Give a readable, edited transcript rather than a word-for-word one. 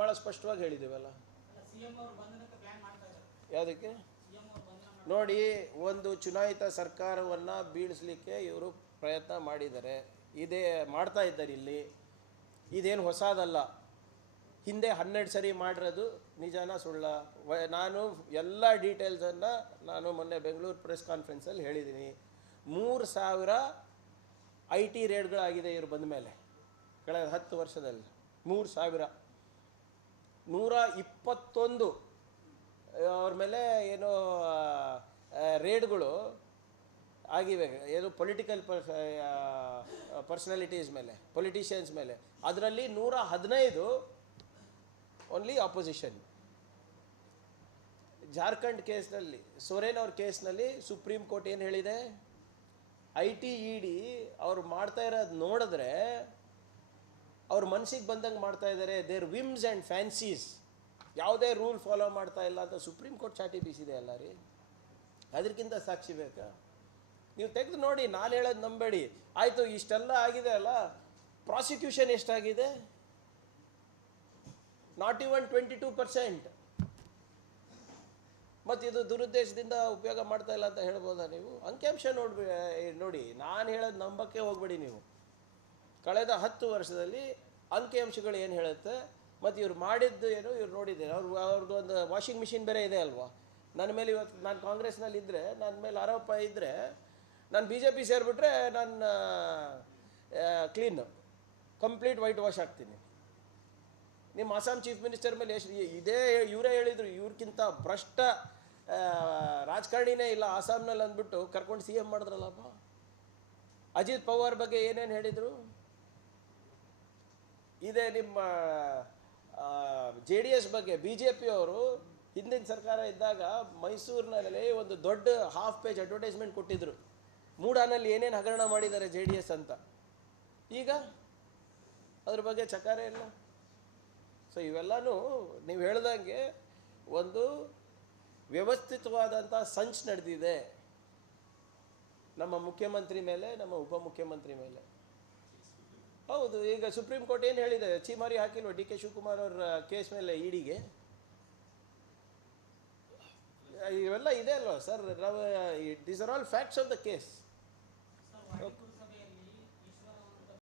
ಭಾಳ ಸ್ಪಷ್ಟವಾಗಿ ಹೇಳಿದ್ದೀವಲ್ಲ. ಯಾವುದಕ್ಕೆ ನೋಡಿ, ಒಂದು ಚುನಾಯಿತ ಸರ್ಕಾರವನ್ನು ಬೀಳಿಸಲಿಕ್ಕೆ ಇವರು ಪ್ರಯತ್ನ ಮಾಡಿದ್ದಾರೆ, ಇದೇ ಮಾಡ್ತಾ ಇದ್ದಾರೆ. ಇಲ್ಲಿ ಇದೇನು ಹೊಸದಲ್ಲ. ಹಿಂದೆ 12 ಸರಿ ಮಾಡಿರೋದು ನಿಜಾನ ಸುಳ್ಳ? ನಾನು ಎಲ್ಲ ಡೀಟೇಲ್ಸನ್ನು ನಾನು ಮೊನ್ನೆ ಬೆಂಗಳೂರು ಪ್ರೆಸ್ ಕಾನ್ಫರೆನ್ಸಲ್ಲಿ ಹೇಳಿದ್ದೀನಿ. 3000 IT ರೇಡ್ಗಳಾಗಿದೆ ಇವರು ಬಂದ ಮೇಲೆ ಕಳೆದ 10 ವರ್ಷದಲ್ಲಿ. 3000. 121 ಅವ್ರ ಮೇಲೆ ಏನೋ ರೇಡ್ಗಳು ಆಗಿವೆ, ಏನು ಪೊಲಿಟಿಕಲ್ ಪರ್ಸನಾಲಿಟೀಸ್ ಮೇಲೆ, ಪೊಲಿಟಿಷಿಯನ್ಸ್ ಮೇಲೆ. ಅದರಲ್ಲಿ 115 ಓನ್ಲಿ ಆಪೋಸಿಷನ್. ಜಾರ್ಖಂಡ್ ಕೇಸ್ನಲ್ಲಿ, ಸೊರೇನ್ ಅವ್ರ ಕೇಸ್ನಲ್ಲಿ ಸುಪ್ರೀಂ ಕೋರ್ಟ್ ಏನು ಹೇಳಿದೆ? IT ED ಅವ್ರು ಮಾಡ್ತಾ ಇರೋದು ನೋಡಿದ್ರೆ ಅವ್ರ ಮನಸ್ಸಿಗೆ ಬಂದಂಗೆ ಮಾಡ್ತಾ ಇದ್ದಾರೆ. ದೇರ್ ವಿಮ್ಸ್ ಆ್ಯಂಡ್ ಫ್ಯಾನ್ಸೀಸ್, ಯಾವುದೇ ರೂಲ್ ಫಾಲೋ ಮಾಡ್ತಾ ಇಲ್ಲ ಅಂತ ಸುಪ್ರೀಂ ಕೋರ್ಟ್ ಚಾಟಿ ಬೀಸಿದೆ ಅಲ್ಲ ರೀ. ಅದಕ್ಕಿಂತ ಸಾಕ್ಷಿ ಬೇಕಾ? ನೀವು ತೆಗೆದು ನೋಡಿ, ನಾನು ಹೇಳೋದು ನಂಬೇಡಿ. ಆಯಿತು, ಇಷ್ಟೆಲ್ಲ ಆಗಿದೆ ಅಲ್ಲ, ಪ್ರಾಸಿಕ್ಯೂಷನ್ ಎಷ್ಟಾಗಿದೆ? Not even 22%. ಮತ್ತು ಇದು ದುರುದ್ದೇಶದಿಂದ ಉಪಯೋಗ ಮಾಡ್ತಾ ಇಲ್ಲ ಅಂತ ಹೇಳ್ಬೋದಾ ನೀವು? ಅಂಕಿಅಂಶ ನೋಡಿ, ನಾನು ಹೇಳೋದು ನಂಬಕ್ಕೆ ಹೋಗ್ಬೇಡಿ ನೀವು. ಕಳೆದ 10 ವರ್ಷದಲ್ಲಿ ಅಂಕಿಅಂಶಗಳು ಏನು ಹೇಳುತ್ತೆ, ಮತ್ತು ಇವ್ರು ಮಾಡಿದ್ದು ಏನು ಇವ್ರು ನೋಡಿದ್ದೇನೆ. ಅವ್ರದ್ದು ಒಂದು ವಾಷಿಂಗ್ ಮಿಷಿನ್ ಬೇರೆ ಇದೆ ಅಲ್ವಾ. ನನ್ನ ಮೇಲೆ ಇವತ್ತು ನಾನು ಕಾಂಗ್ರೆಸ್ನಲ್ಲಿದ್ದರೆ, ನನ್ನ ಮೇಲೆ ಆರೋಪ ಇದ್ದರೆ, ನಾನು BJP ಸೇರಿಬಿಟ್ರೆ ನಾನು ಕ್ಲೀನ್, ಕಂಪ್ಲೀಟ್ ವೈಟ್ ವಾಶ್ ಆಗ್ತೀನಿ. ನಿಮ್ಮ ಅಸ್ಸಾಂ ಚೀಫ್ ಮಿನಿಸ್ಟರ್ ಮೇಲೆ ಇವರೇ ಹೇಳಿದರು, ಇವ್ರಿಗಿಂತ ಭ್ರಷ್ಟ ರಾಜಕಾರಣಿನೇ ಇಲ್ಲ ಅಸ್ಸಾಂನಲ್ಲಿ ಅಂದ್ಬಿಟ್ಟು ಕರ್ಕೊಂಡು CM ಮಾಡಿದ್ರಲ್ಲಪ್ಪ. ಅಜಿತ್ ಪವಾರ್ ಬಗ್ಗೆ ಏನೇನು ಹೇಳಿದರು? ಇದೇ ನಿಮ್ಮ JDS ಬಗ್ಗೆ BJP ಅವರು ಹಿಂದಿನ ಸರ್ಕಾರ ಇದ್ದಾಗ ಮೈಸೂರಿನಲ್ಲಿ ಒಂದು ದೊಡ್ಡ ಹಾಫ್ ಪೇಜ್ ಅಡ್ವರ್ಟೈಸ್ಮೆಂಟ್ ಕೊಟ್ಟಿದ್ರು, ಮೂಡಾನಲ್ಲಿ ಏನೇನು ಹಗರಣ ಮಾಡಿದ್ದಾರೆ JDS ಅಂತ. ಈಗ ಅದ್ರ ಬಗ್ಗೆ ಚಕಾರ ಇಲ್ಲ. ಸೊ ಇವೆಲ್ಲನೂ ನೀವು ಹೇಳ್ದಂಗೆ ಒಂದು ವ್ಯವಸ್ಥಿತವಾದಂಥ ಸಂಚು ನಡೆದಿದೆ ನಮ್ಮ ಮುಖ್ಯಮಂತ್ರಿ ಮೇಲೆ, ನಮ್ಮ ಉಪಮುಖ್ಯಮಂತ್ರಿ ಮೇಲೆ. ಹೌದು, ಈಗ ಸುಪ್ರೀಂ ಕೋರ್ಟ್ ಏನು ಹೇಳಿದೆ? ಚೀಮಾರಿ ಹಾಕಿಲ್ವ DK ಶಿವಕುಮಾರ್ ಅವ್ರ ಕೇಸ್ ಮೇಲೆ EDಗೆ? ಇವೆಲ್ಲ ಇದೆ ಅಲ್ವಾ sir? These are all facts of the case.